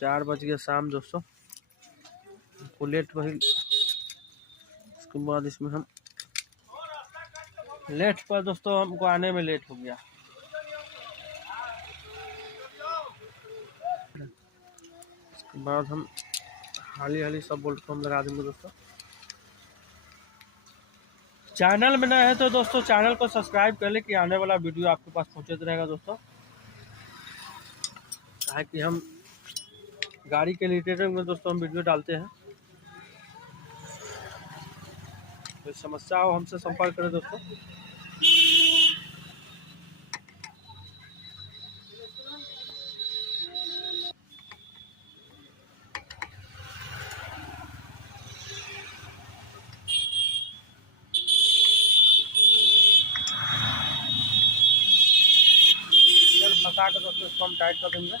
4 बज गया शाम दोस्तों, हमको लेट वही, उसके बाद इसमें हम लेट पर दोस्तों हमको आने में लेट हो गया। उसके बाद हम हाली सब बोल्ट को हम लगा देंगे दोस्तों। चैनल में नए है तो दोस्तों चैनल को सब्सक्राइब कर ले कि आने वाला वीडियो आपके पास पहुंचते रहेगा दोस्तों। ताकि हम गाड़ी के रिलेटेड में दोस्तों हम वीडियो डालते हैं, कोई समस्या हो हमसे संपर्क करें दोस्तों। फंसा के दोस्तों इसको हम टाइट कर देंगे।